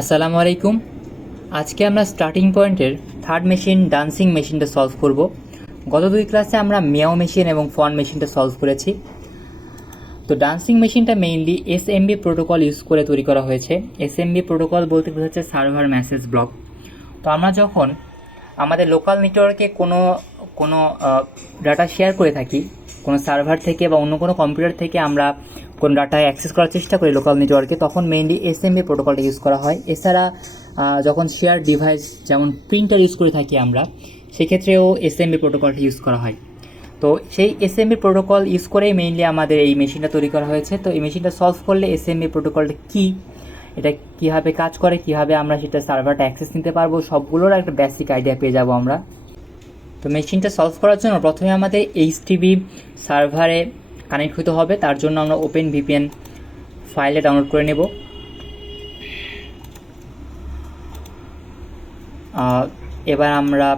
আসসালামু আলাইকুম। আজকে আমরা স্টার্টিং পয়েন্টের থার্ড মেশিন ডান্সিং মেশিনটা সলভ করব। গত দুই ক্লাসে আমরা মিয়াও মেশিন এবং ফন মেশিনটা সলভ করেছি। তো ডান্সিং মেশিনটা মেইনলি এসএমবি প্রোটোকল ইউজ করে তৈরি করা হয়েছে। এসএমবি প্রোটোকল বলতে বোঝাচ্ছে সার্ভার মেসেজ ব্লক। তো আমরা যখন আমাদের লোকাল নেটওয়ার্কে কোনো ডাটা শেয়ার করে থাকি, কোনো সার্ভার থেকে বা অন্য কোনো কম্পিউটার থেকে আমরা কোনো ডাটা অ্যাক্সেস করার চেষ্টা করি লোকাল নেটওয়ার্কে, তখন মেইনলি এসএমবি প্রোটোকলটা ইউজ করা হয়। এছাড়া যখন শেয়ার ডিভাইস যেমন প্রিন্টার ইউজ করে থাকি আমরা, সেক্ষেত্রেও এসএমবি প্রোটোকলটা ইউজ করা হয়। তো সেই এসএমবি প্রোটোকল ইউজ করেই মেইনলি আমাদের এই মেশিনটা তৈরি করা হয়েছে। তো এই মেশিনটা সলভ করলে এসএমবি প্রোটোকলটা কী, এটা কীভাবে কাজ করে, কীভাবে আমরা সেটা সার্ভারটা অ্যাক্সেস নিতে পারবো, সবগুলোর একটা বেসিক আইডিয়া পেয়ে যাব আমরা। তো মেশিনটা সলভ করার জন্য প্রথমে আমাদের এইচটিবি সার্ভারে কানেক্ট হতে হবে। তার জন্য আমরা ওপেন ভিপিএন ফাইলে ডাউনলোড করে নেব। এবার আমরা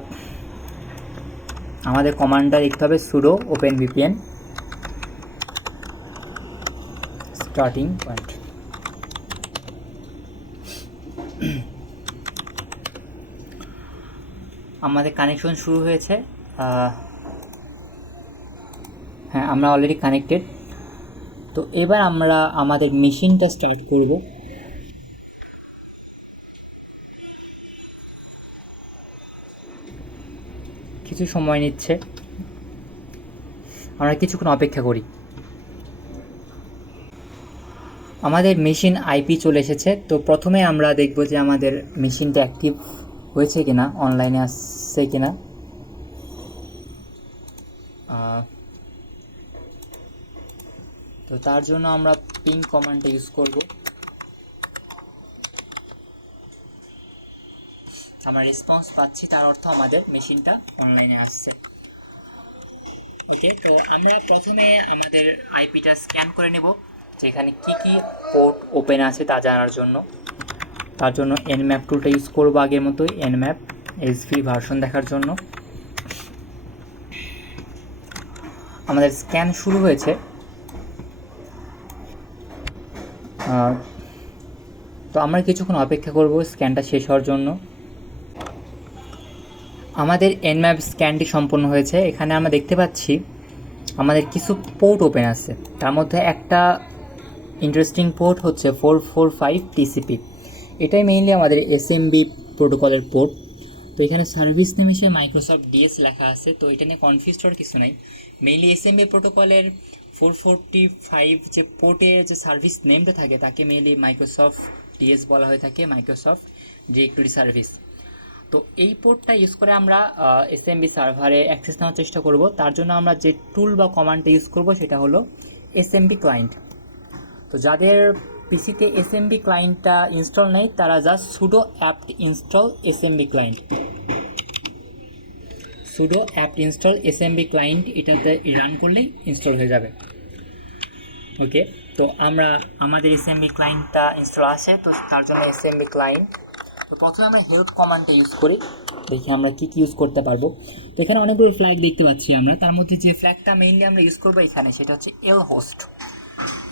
আমাদের কমান্ডটা লিখতে হবে pseudo open VPN starting point. আমাদের কানেকশন শুরু হয়েছে। হ্যাঁ, আমরা অলরেডি কানেক্টেড। তো এবার আমরা আমাদের মেশিনটা স্টার্ট করব। কিছু সময় নিচ্ছে, আমরা কিছুক্ষণ অপেক্ষা করি। আমাদের মেশিন আইপি চলে এসেছে। তো প্রথমে আমরা দেখব যে আমাদের মেশিনটা অ্যাক্টিভ হয়েছে কিনা, অনলাইনে আসছে কিনা। তো তার জন্য আমরা পিং কমান্ডটা ইউজ করব। আমরা রেসপন্স পাচ্ছি, তার অর্থ আমাদের মেশিনটা অনলাইনে আসছে। ওকে, তো আমরা প্রথমে আমাদের আইপিটা স্ক্যান করে নেব, যেখানে কি কি পোর্ট ওপেন আছে তা জানার জন্য। তার জন্য এনম্যাপ টুলটা ইউজ করব আগের মতোই, এনম্যাপ এসভি ভার্সন দেখার জন্য। আমাদের স্ক্যান শুরু হয়েছে। তো আমরা কিছুক্ষণ অপেক্ষা করব স্ক্যানটা শেষ হওয়ার জন্য। আমাদের এনম্যাপ স্ক্যানটি সম্পন্ন হয়েছে। এখানে আমরা দেখতে পাচ্ছি আমাদের কিছু পোর্ট ওপেন আছে। তার মধ্যে একটা ইন্টারেস্টিং পোর্ট হচ্ছে 445 টিসিপি। এটাই মেইনলি আমাদের এসএমবি প্রোটোকলের পোর্ট। তো এখানে সার্ভিস নেম হিসেবে মাইক্রোসফট ডিএস লেখা আছে। তো এটা নিয়ে কনফিউজ হওয়ার কিছু নাই। মেইনলি এসএমবি প্রোটোকলের 445 যে পোর্টের যে সার্ভিস নেমটা থাকে তাকে মেইনলি মাইক্রোসফট ডিএস বলা হয়ে থাকে, মাইক্রোসফট ডিরেক্টরি সার্ভিস। তো এই পোর্টটা ইউজ করে আমরা এসএমবি সার্ভারে অ্যাক্সেস নেওয়ার চেষ্টা করব। তার জন্য আমরা যে টুল বা কমান্ডটা ইউজ করব সেটা হলো এসএমবি ক্লায়েন্ট। তো যাদের পিসিতে এসএমবি ক্লায়েন্টটা ইনস্টল নেই তারা just pseudo apt install SMB client, pseudo apt install SMB client এটাতে রান করলেই ইনস্টল হয়ে যাবে। ওকে, তো আমরা আমাদের এসএমবি ক্লায়েন্টটা ইনস্টল আসে। তো তার জন্য এসএমবি ক্লায়েন্ট, তো প্রথমে আমরা হেল্প কমান্ডটা ইউজ করি, দেখি আমরা কী কী ইউজ করতে পারবো। তো এখানে অনেকগুলো ফ্ল্যাগ দেখতে পাচ্ছি আমরা। তার মধ্যে যে ফ্ল্যাগটা মেইনলি আমরা ইউজ করবো এখানে সেটা হচ্ছে এল হোস্ট।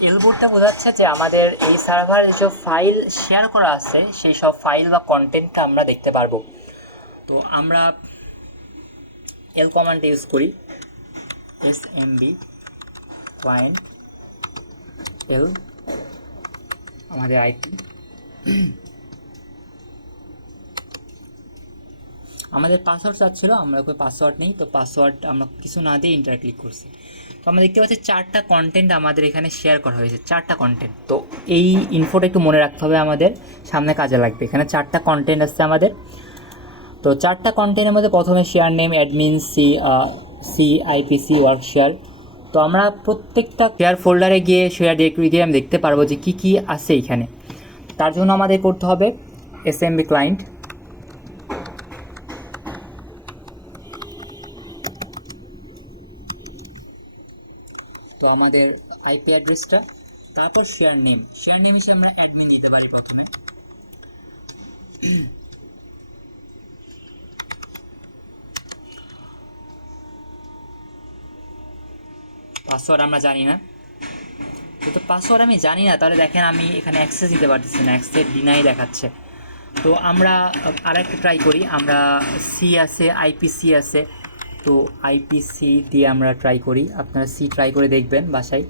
এল বোর্ডটা বোঝাচ্ছে যে আমাদের এই সার্ভারে যেসব ফাইল শেয়ার করা আছে সেই সব ফাইল বা কন্টেন্টটা আমরা দেখতে পারবো। তো আমরা এল কমান্ডটা ইউজ করি, এসএমবি ক্লায়েন্ট এল আমাদের আইপি। আমাদের পাসওয়ার্ড চাচ্ছিল, আমরা কোনো পাসওয়ার্ড নেই। তো পাসওয়ার্ড আমরা কিছু না দিয়ে ইন্টার ক্লিক করছি। তো আমরা দেখতে পাচ্ছি 4টা কন্টেন্ট আমাদের এখানে শেয়ার করা হয়েছে, 4টা কন্টেন্ট। তো এই ইনফোটা একটু মনে রাখতে হবে, আমাদের সামনে কাজে লাগবে। এখানে 4টা কন্টেন্ট আসছে আমাদের। তো 4টা কন্টেন্টের মধ্যে প্রথমে share name admin C IPC work share. তো আমরা প্রত্যেকটা শেয়ার ফোল্ডারে গিয়ে শেয়ার ডিরেক্টরি গিয়ে আমি দেখতে পারবো যে কী কী আছে এখানে। তার জন্য আমাদের করতে হবে এসএমবি ক্লায়েন্ট, তো আমাদের আইপি অ্যাড্রেসটা, তারপর শেয়ার নেম হিসেবে আমরা অ্যাডমিন দিতে পারি প্রথমে। পাসওয়ার্ড আমরা জানি না। তো পাসওয়ার্ড আমি জানি না, তাহলে দেখেন আমি এখানে অ্যাক্সেস দিতে পারতেছি না, অ্যাক্সেস ডিনাই দেখাচ্ছে। তো আমরা আরেকটা ট্রাই করি, আমরা সি আছে, আইপিসি আছে, তো আইপিসি দিয়ে আমরা ট্রাই করি, আপনারা সি ট্রাই করে দেখবেন বাসায়।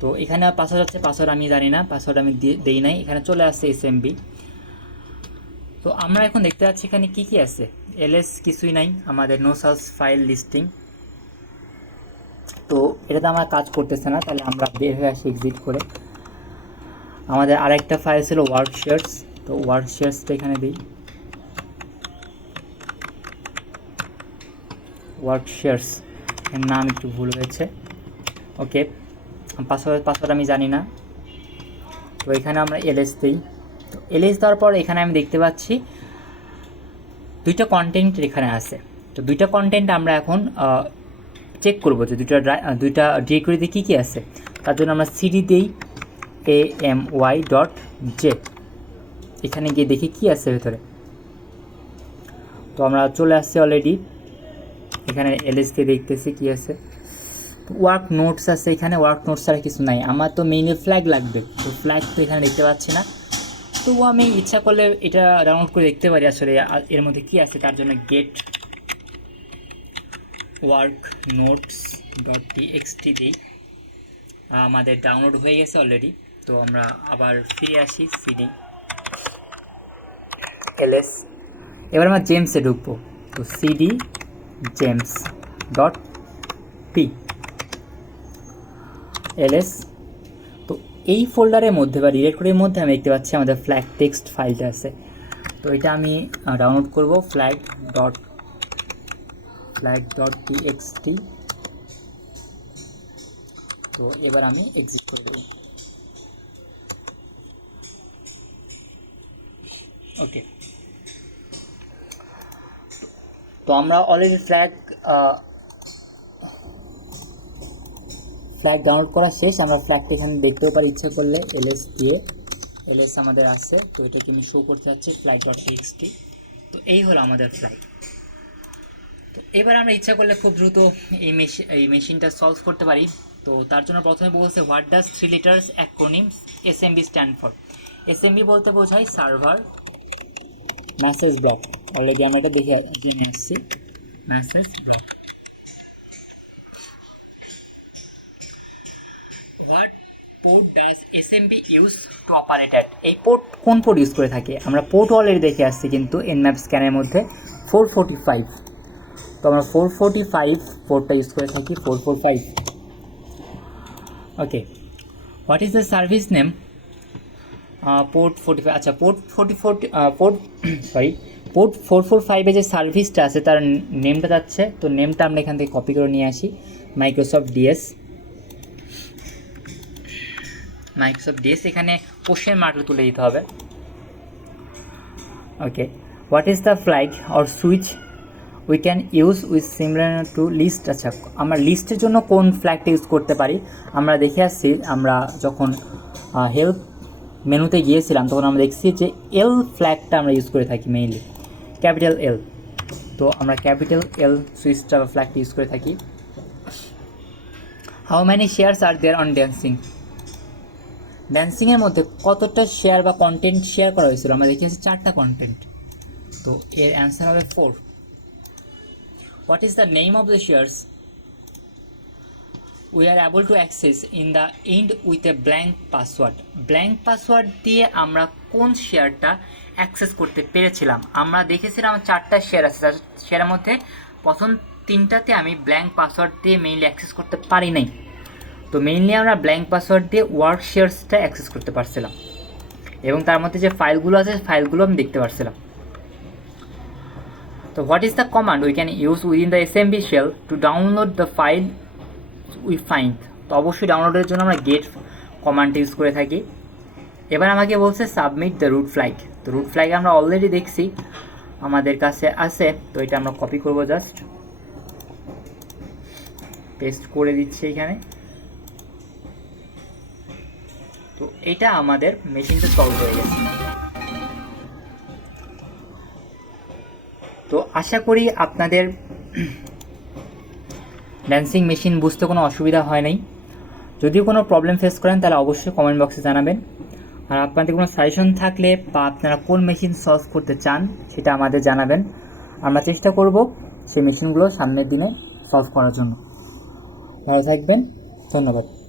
তো এখানে পাসওয়ার্ড আছে, পাসওয়ার্ড আমি জানি না, পাসওয়ার্ড আমি দেই নাই, এখানে চলে আসছে এসএমবি। তো আমরা এখন দেখতে পাচ্ছি এখানে কি কি আছে, এলএস কিছুই নাই, আমাদের নো সোর্স ফাইল লিস্টিং। তো এটাতে আমার কাজ করতেছে না, তাহলে আমরা বের হয়ে আসি এক্সিট করে। আমাদের আরেকটা ফাইল ছিল ওয়ার্ক শেয়ার্স, তো ওয়ার্ক শেয়ার্সটা এখানে দিই, ওয়ার্ক শেয়ার্স এর নাম একটু ভুল হয়েছে। ওকে, পাসওয়ার্ড আমি জানি না, তো এখানে আমরা এলএস দিই। তো এলএস দেওয়ার পর এখানে আমি দেখতে পাচ্ছি দুইটা কন্টেন্ট এখানে আছে। তো দুইটা কন্টেন্ট আমরা এখন চেক করবো যে দুইটা ডিরেক্টরিতে কী কী আছে। তার জন্য আমরা সিডি দিই AMY.J, এখানে গিয়ে দেখি কি আছে ভেতরে। তো আমরা চলে আসছি অলরেডি, এখানে এলএস দিয়ে দেখতেছি কি আছে। ওয়ার্ক নোটস আছে, এখানে ওয়ার্ক নোটস ছাড়া কিছু নাই। আমার তো মেইনলি ফ্ল্যাগ লাগবে, তো ফ্ল্যাগ তো এখানে দেখতে পাচ্ছি না। তবুও আমি ইচ্ছা করলে এটা ডাউনলোড করে দেখতে পারি আসলে এর মধ্যে কি আছে। তার জন্য গেট ওয়ার্ক নোটস .txt দিই, আমাদের ডাউনলোড হয়ে গেছে অলরেডি। তো আমরা আবার ফিরে আসি সিডি এলএস, এবার আমরা জেমসে ঢুকবো। তো সিডি জেমস.p এলএস। তো এই ফোল্ডারের মধ্যে বা ডিরেক্টরির মধ্যে আমি দেখতে পাচ্ছি আমাদের ফ্ল্যাগ টেক্সট ফাইলটা আছে। তো এটা আমি ডাউনলোড করব, flag.txt। তো এবার আমি এক্সিট করে দেব। ওকে, তো আমরা অলরেডি ফ্ল্যাগ ডাউনলোড করা শেষ। আমরা ফ্ল্যাগটা এখানে দেখতেও পারি ইচ্ছে করলে এলএস দিয়ে, এলএস আমাদের আছে। তো এটাকে আমি শো করতে যাচ্ছি flag.txt। তো এই হলো আমাদের ফ্ল্যাগ। তো এবার আমরা ইচ্ছা করলে খুব দ্রুত এই মেশিনটা সলভ করতে পারি। তো তার জন্য প্রথমে বলছে what does 3 letters acronyms SMB stand for. SMB বলতে বোঝায় সার্ভার মেসেজ ব্লক, অলরেডি আমরা এটা দেখে জেনে এসেছি, message block. What port does SMB use to operate at, এই পোর্ট কোন পোর্ট ইউজ করে থাকে। আমরা পোর্ট অলরেডি দেখে আসছি কিন্তু এনম্যাপ স্ক্যানের মধ্যে 445। তো আমরা 445 পোর্টটা ইউজ করে থাকি, 445। Okay, what is the service name port 45। আচ্ছা, পোর্ট 445 যে সার্ভিসটা আছে তার নেমটা যাচ্ছে। তো নেমটা আমরা এখান থেকে কপি করে নিয়ে আসি, মাইক্রোসফট ডিএস। এখানে কোশ্চেন মার্কটা তুলে দিতে হবে। Okay, what is the flag or switch we can use with similar to list. আচ্ছা, আমরা লিস্টের জন্য কোন ফ্ল্যাগটা ইউজ করতে পারি আমরা দেখে আসছি। আমরা যখন হেল্প মেনুতে গিয়েছিলাম তখন আমরা দেখছি যে এল ফ্ল্যাগটা আমরা ইউজ করে থাকি মেইনলি, ক্যাপিটাল এল। তো আমরা ক্যাপিটাল এল সুইচটা বা ফ্ল্যাগটা ইউজ করে থাকি। How many shares are there on ড্যান্সিংয়ের মধ্যে কতটা শেয়ার বা কন্টেন্ট শেয়ার করা হয়েছিল, আমরা দেখে আসছি 4টা কন্টেন্ট। তো এর অ্যান্সার হবে 4। What is the name of the shares we are able to access in the end with a blank password. Blank password দিয়ে আমরা কোন শেয়ারটা অ্যাক্সেস করতে পেরেছিলাম। আমরা দেখেছিলাম 4টা শেয়ার আছে, তার শেয়ারের মধ্যে প্রথম 3টাতে আমি ব্ল্যাঙ্ক পাসওয়ার্ড দিয়ে মেইনলি অ্যাক্সেস করতে পারি নাই। তো মেইনলি আমরা ব্ল্যাঙ্ক পাসওয়ার্ড দিয়ে ওয়ার্ক শেয়ার্সটা অ্যাক্সেস করতে পারছিলাম এবং তার মধ্যে যে ফাইলগুলো আছে ফাইলগুলো আমি দেখতে পারছিলাম। তো what is the command we can use within the SMB shell to download the file we find. তো অবশ্যই ডাউনলোডের জন্য আমরা গেট কমান্ড ইউজ করে থাকি। এবার আমাকে বলছে সাবমিট দ্য রুট ফ্ল্যাগ। তো রুট ফ্ল্যাগ আমরা অলরেডি দেখছি আমাদের কাছে আছে। তো এটা আমরা কপি করব, জাস্ট পেস্ট করে দিচ্ছি এখানে। তো এটা আমাদের মেশিনটা সলভ হয়ে গেছে। তো আশা করি আপনাদের ড্যান্সিং মেশিন বুঝতে কোনো অসুবিধা হয় নাই। যদি কোনো প্রবলেম ফেস করেন তাহলে অবশ্যই কমেন্ট বক্সে জানাবেন। আর আপনাদের কোনো সাজেশন থাকলে বা আপনারা কোন মেশিন সলভ করতে চান সেটা আমাদের জানাবেন, আমরা চেষ্টা করব সেই মেশিনগুলো সামনের দিনে সলভ করার জন্য। ভালো থাকবেন, ধন্যবাদ।